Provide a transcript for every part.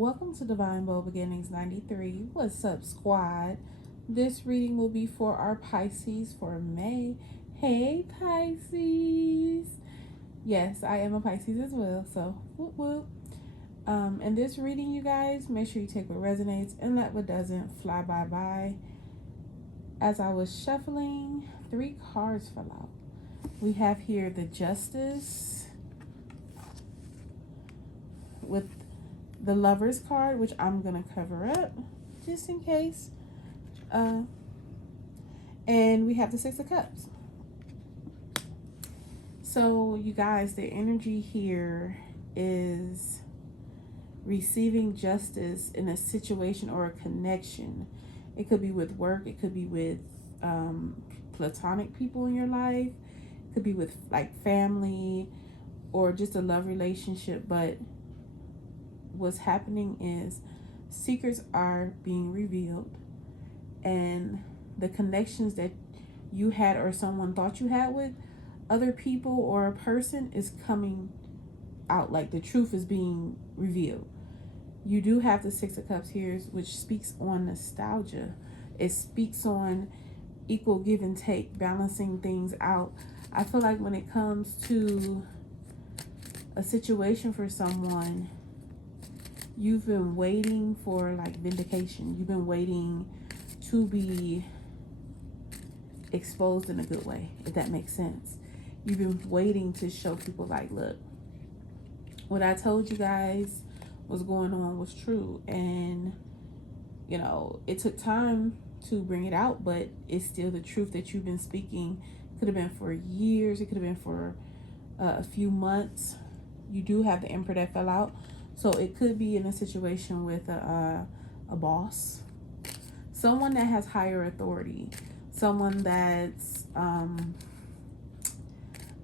Welcome to Divine Bold Beginnings 93. What's up, squad? This reading will be for our Pisces for May. Hey, Pisces! Yes, I am a Pisces as well, so whoop whoop. In this reading, you guys, make sure you take what resonates and let what doesn't fly by. As I was shuffling, 3 cards fell out. We have here the Justice with the Lover's card, which I'm going to cover up just in case. And we have the 6 of Cups. So, you guys, the energy here is receiving justice in a situation or a connection. It could be with work. It could be with platonic people in your life. It could be with like family or just a love relationship. But what's happening is secrets are being revealed, and the connections that you had or someone thought you had with other people or a person is coming out. Like the truth is being revealed. You do have the 6 of Cups here, which speaks on nostalgia. It speaks on equal give and take, balancing things out. I feel like when it comes to a situation for someone, you've been waiting for like vindication. You've been waiting to be exposed in a good way, if that makes sense. You've been waiting to show people like, look, what I told you guys was going on was true. And, you know, it took time to bring it out, but it's still the truth that you've been speaking. Could have been for years. It could have been for a few months. You do have the Emperor that fell out. So it could be in a situation with a boss, someone that has higher authority, someone that's, I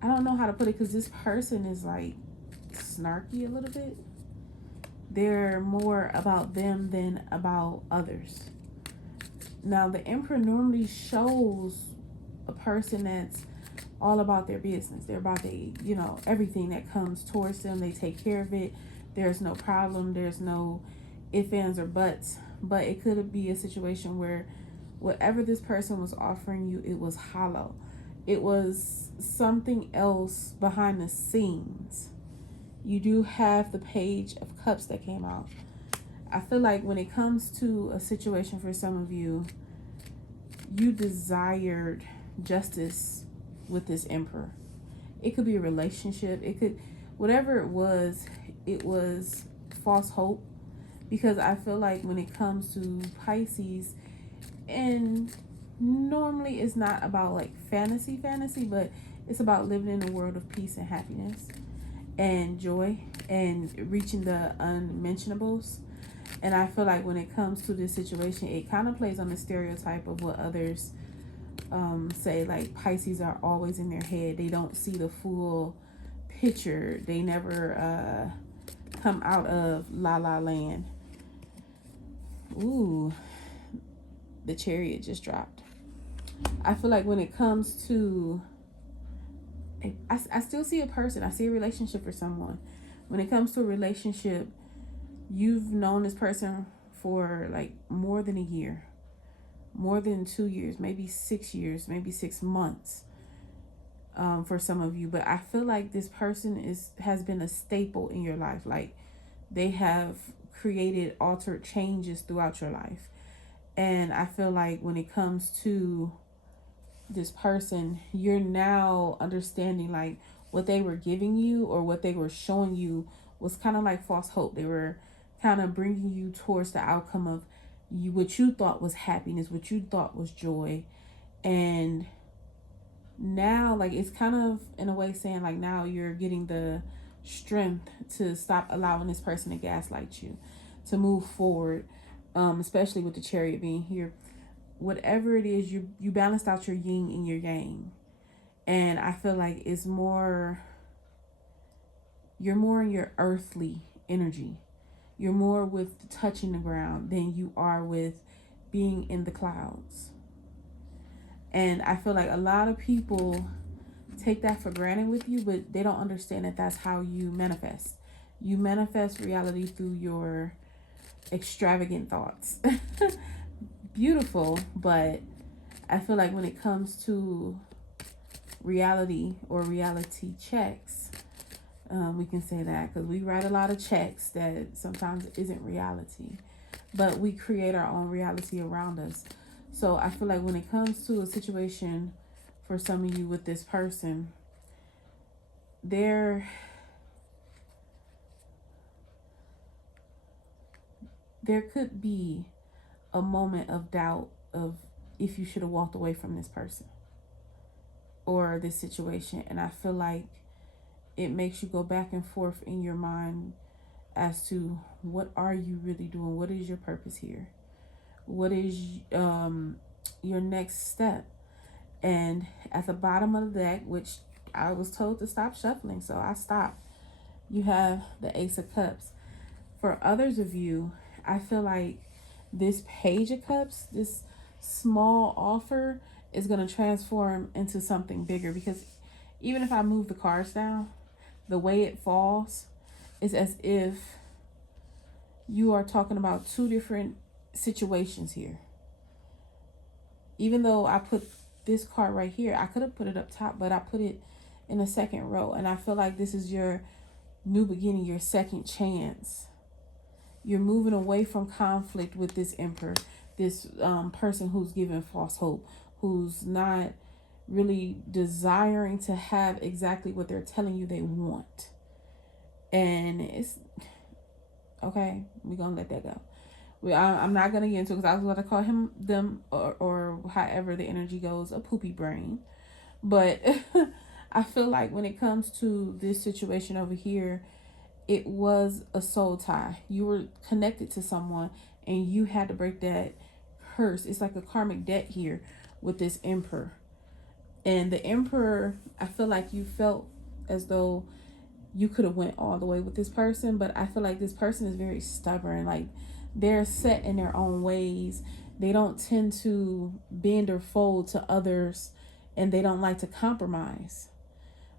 don't know how to put it, because this person is like snarky a little bit. They're more about them than about others. Now, the Emperor normally shows a person that's all about their business. They're about everything that comes towards them. They take care of it. There's no problem. There's no ifs, ands, or buts. But it could be a situation where whatever this person was offering you, it was hollow. It was something else behind the scenes. You do have the Page of Cups that came out. I feel like when it comes to a situation for some of you, you desired justice with this Emperor. It could be a relationship. It could, whatever it was false hope. Because I feel like when it comes to Pisces, and normally it's not about like fantasy, but it's about living in a world of peace and happiness and joy and reaching the unmentionables. And I feel like when it comes to this situation, it kind of plays on the stereotype of what others say, like Pisces are always in their head. They don't see the full picture. They never come out of la la land. Ooh, the Chariot just dropped. I feel like when it comes to, I still see a person. I see a relationship for someone. When it comes to a relationship, you've known this person for like more than a year, more than 2 years, maybe 6 years, maybe 6 months for some of you. But I feel like this person has been a staple in your life. Like they have created altered changes throughout your life. And I feel like when it comes to this person, you're now understanding like what they were giving you or what they were showing you was kind of like false hope. They were kind of bringing you towards the outcome of what you thought was happiness, what you thought was joy. And now, like, it's kind of in a way saying like now you're getting the strength to stop allowing this person to gaslight you, to move forward, especially with the Chariot being here. Whatever it is, you balanced out your yin and your yang. And I feel like it's more, you're more in your earthly energy. You're more with touching the ground than you are with being in the clouds. And I feel like a lot of people take that for granted with you, but they don't understand that that's how you manifest. You manifest reality through your extravagant thoughts. Beautiful, but I feel like when it comes to reality or reality checks, we can say that because we write a lot of checks that sometimes isn't reality, but we create our own reality around us. So I feel like when it comes to a situation for some of you with this person, there could be a moment of doubt of if you should have walked away from this person or this situation. And I feel like it makes you go back and forth in your mind as to what are you really doing? What is your purpose here? What is your next step? And at the bottom of the deck, which I was told to stop shuffling, so I stopped, you have the Ace of Cups. For others of you, I feel like this Page of Cups, this small offer, is going to transform into something bigger, because even if I move the cards down, the way it falls is as if you are talking about two different situations here. Even though I put this card right here, I could have put it up top, but I put it in the second row. And I feel like this is your new beginning, your second chance. You're moving away from conflict with this Emperor, this person who's giving false hope, who's not really desiring to have exactly what they're telling you they want. And it's okay, we're gonna let that go. I'm not gonna get into it because I was going to call him, them, or however the energy goes, a poopy brain. But I feel like when it comes to this situation over here, it was a soul tie. You were connected to someone and you had to break that curse. It's like a karmic debt here with this Emperor. And the Emperor, I feel like you felt as though you could have went all the way with this person, but I feel like this person is very stubborn. Like, they're set in their own ways. They don't tend to bend or fold to others, and they don't like to compromise.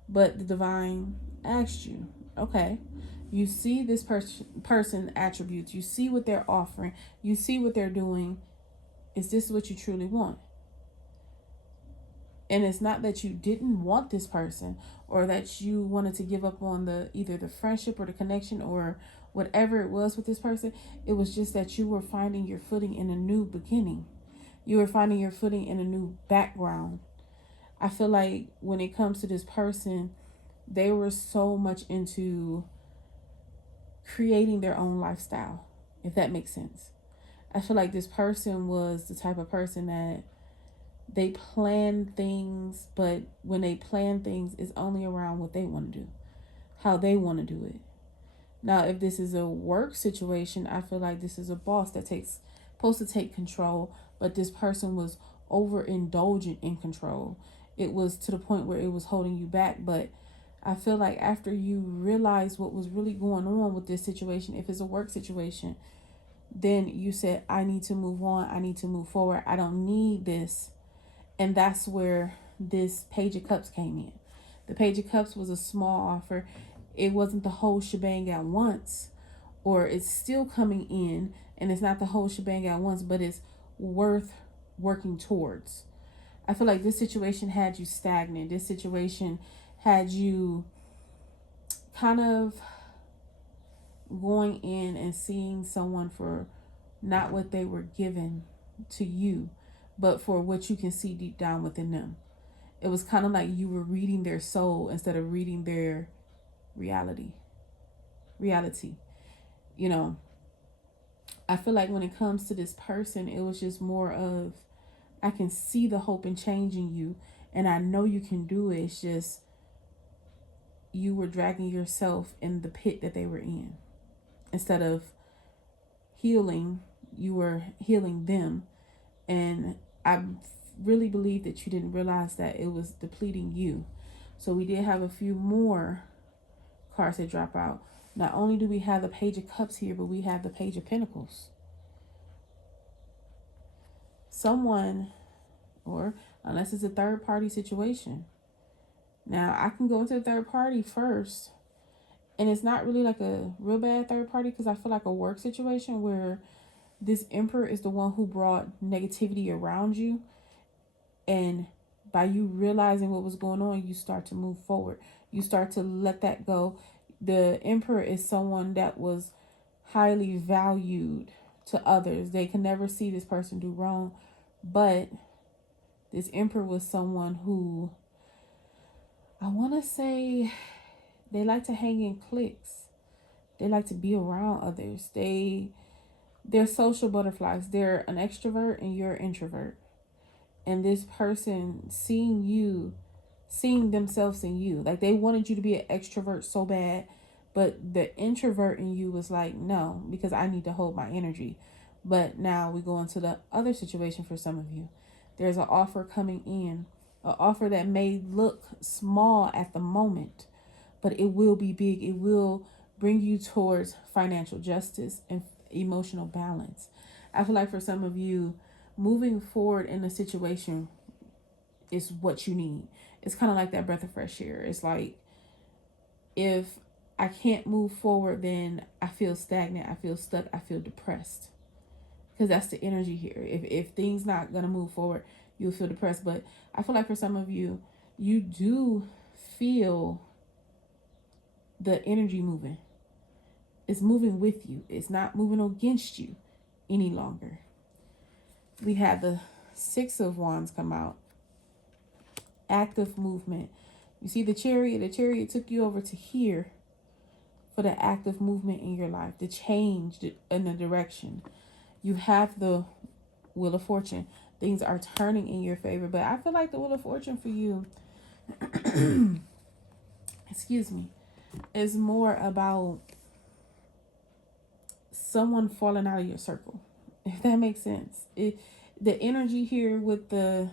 But the divine asked you, okay, you see this person attributes, you see what they're offering, you see what they're doing. Is this what you truly want? And it's not that you didn't want this person or that you wanted to give up on the either the friendship or the connection or whatever it was with this person. It was just that you were finding your footing in a new beginning. You were finding your footing in a new background. I feel like when it comes to this person, they were so much into creating their own lifestyle, if that makes sense. I feel like this person was the type of person that they plan things, but when they plan things, it's only around what they want to do, how they want to do it. Now, if this is a work situation, I feel like this is a boss that supposed to take control, but this person was overindulgent in control. It was to the point where it was holding you back. But I feel like after you realize what was really going on with this situation, if it's a work situation, then you said, I need to move on. I need to move forward. I don't need this. And that's where this Page of Cups came in. The Page of Cups was a small offer. It wasn't the whole shebang at once, or it's still coming in, and it's not the whole shebang at once, but it's worth working towards. I feel like this situation had you stagnant. This situation had you kind of going in and seeing someone for not what they were given to you, but for what you can see deep down within them. It was kind of like you were reading their soul instead of reading their reality. You know, I feel like when it comes to this person, it was just more of, I can see the hope in changing you, and I know you can do it. It's just you were dragging yourself in the pit that they were in. Instead of healing, you were healing them. And I really believe that you didn't realize that it was depleting you. So we did have a few more cards that drop out. Not only do we have the Page of Cups here, but we have the Page of Pentacles. Someone, or unless it's a third party situation. Now, I can go into the third party first And it's not really like a real bad third party, because I feel like a work situation where this emperor is the one who brought negativity around you, and by you realizing what was going on, you start to move forward. You start to let that go. The emperor is someone that was highly valued to others. They can never see this person do wrong, but this emperor was someone who, I want to say, they like to hang in cliques. They like to be around others. They're social butterflies. They're an extrovert and you're an introvert. And this person seeing themselves in you. Like, they wanted you to be an extrovert so bad, but the introvert in you was like, no, because I need to hold my energy. But now we go into the other situation for some of you. There's an offer coming in, an offer that may look small at the moment, but it will be big. It will bring you towards financial justice and emotional balance. I feel like for some of you, moving forward in a situation is what you need. It's kind of like that breath of fresh air. It's like, if I can't move forward, then I feel stagnant, I feel stuck, I feel depressed. Because that's the energy here. If things not going to move forward, you'll feel depressed. But I feel like for some of you, you do feel the energy moving. It's moving with you. It's not moving against you any longer. We had the Six of Wands come out. Active movement. You see the Chariot took you over to here for the active movement in your life, the change in the direction. You have the Wheel of Fortune. Things are turning in your favor. But I feel like the Wheel of Fortune for you, excuse me, is more about someone falling out of your circle. If that makes sense. The energy here with the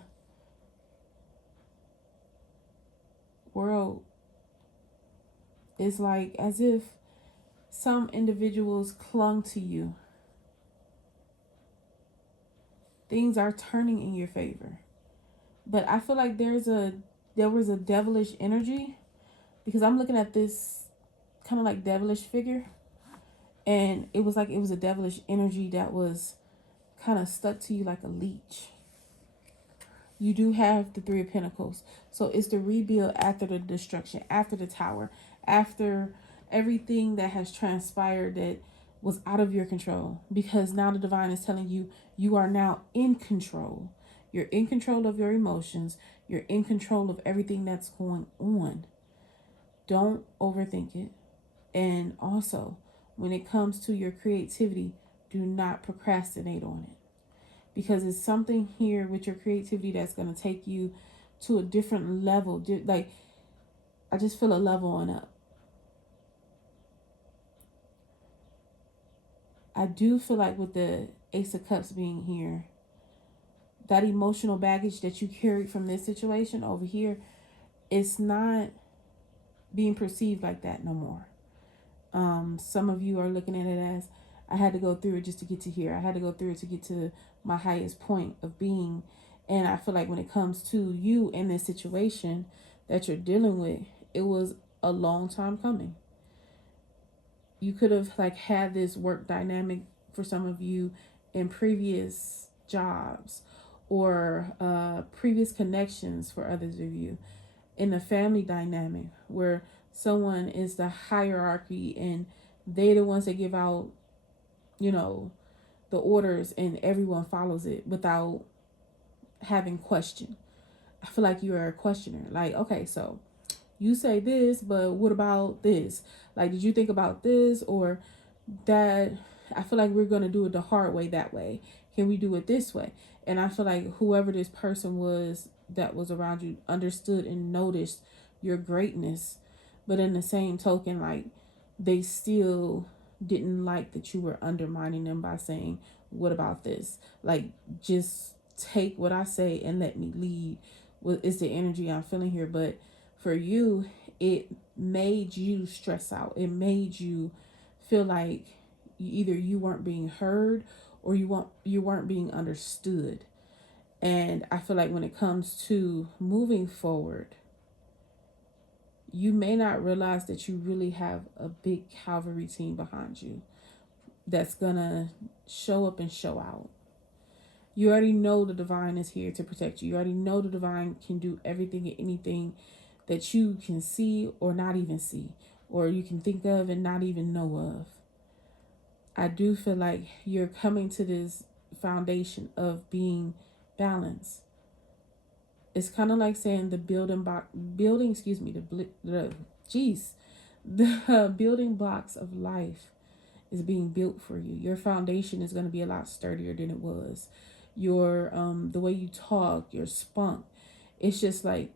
World is like as if some individuals clung to you. Things are turning in your favor. But I feel like there was a devilish energy, because I'm looking at this kind of like devilish figure, and it was a devilish energy that was kind of stuck to you like a leech. You do have the Three of Pentacles. So it's the rebuild after the destruction, after the tower, after everything that has transpired that was out of your control. Because now the divine is telling you, you are now in control. You're in control of your emotions. You're in control of everything that's going on. Don't overthink it. And also, when it comes to your creativity, do not procrastinate on it. Because it's something here with your creativity that's going to take you to a different level. Like, I just feel a level on up. I do feel like with the Ace of Cups being here, that emotional baggage that you carried from this situation over here, it's not being perceived like that no more. Some of you are looking at it as, I had to go through it just to get to here. I had to go through it to get to my highest point of being. And I feel like when it comes to you in this situation that you're dealing with, it was a long time coming. You could have like had this work dynamic for some of you in previous jobs, or previous connections for others of you, in a family dynamic where someone is the hierarchy and they the ones that give out, the orders, and everyone follows it without having question. I feel like you are a questioner. Like, okay, so you say this, but what about this? Like, did you think about this or that? I feel like we're going to do it the hard way that way. Can we do it this way? And I feel like whoever this person was that was around you understood and noticed your greatness. But in the same token, like, they still didn't like that you were undermining them by saying, what about this? Like, just take what I say and let me lead. Is the energy I'm feeling here. But for you, it made you stress out. It made you feel like either you weren't being heard or you weren't being understood. And I feel like when it comes to moving forward, You may not realize that you really have a big cavalry team behind you that's gonna show up and show out. You already know the divine is here to protect you. You already know the divine can do everything and anything that you can see or not even see, or you can think of and not even know of. I do feel like you're coming to this foundation of being balanced. It's kind of like saying the the building blocks of life is being built for you. Your foundation is going to be a lot sturdier than it was. Your the way you talk, your spunk, it's just like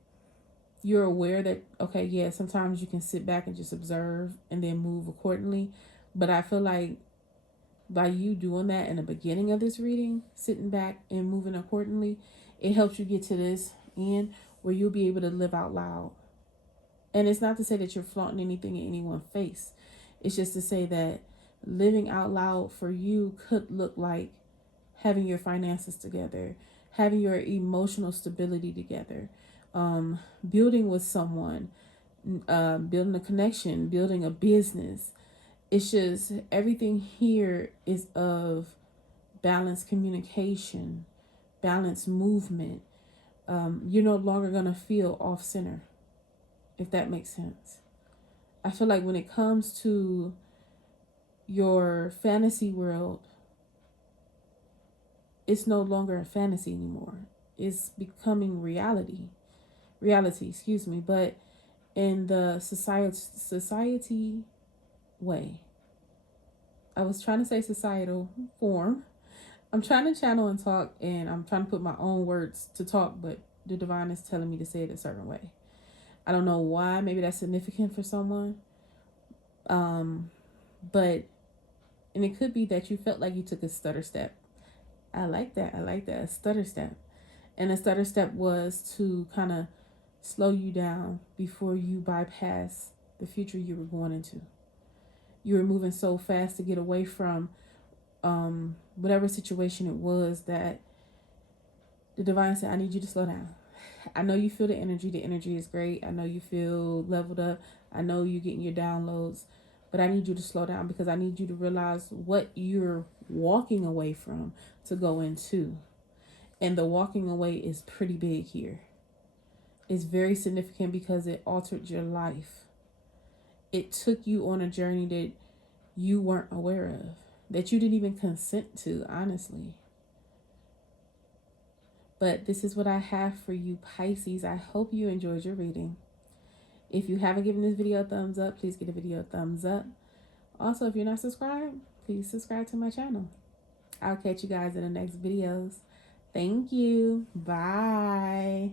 you're aware that, okay, yeah, sometimes you can sit back and just observe and then move accordingly. But I feel like by you doing that in the beginning of this reading, sitting back and moving accordingly, it helps you get to this end where you'll be able to live out loud. And it's not to say that you're flaunting anything in anyone's face. It's just to say that living out loud for you could look like having your finances together, having your emotional stability together, building with someone, building a connection, building a business. It's just everything here is of balanced communication, balanced movement. You're no longer going to feel off center, if that makes sense. I feel like when it comes to your fantasy world, it's no longer a fantasy anymore. It's becoming reality, excuse me, but in the society way. I was trying to say societal form. I'm trying to channel and talk, and I'm trying to put my own words to talk, but the divine is telling me to say it a certain way. I don't know why. Maybe that's significant for someone. But, and it could be that you felt like you took a stutter step. I like that. A stutter step. And a stutter step was to kind of slow you down before you bypass the future you were going into. You were moving so fast to get away from whatever situation it was that the divine said, I need you to slow down. I know you feel the energy. The energy is great. I know you feel leveled up. I know you're getting your downloads. But I need you to slow down because I need you to realize what you're walking away from to go into. And the walking away is pretty big here. It's very significant because it altered your life. It took you on a journey that you weren't aware of, that you didn't even consent to, honestly. But this is what I have for you, Pisces. I hope you enjoyed your reading. If you haven't given this video a thumbs up, please give the video a thumbs up. Also, if you're not subscribed, please subscribe to my channel. I'll catch you guys in the next videos. Thank you. Bye.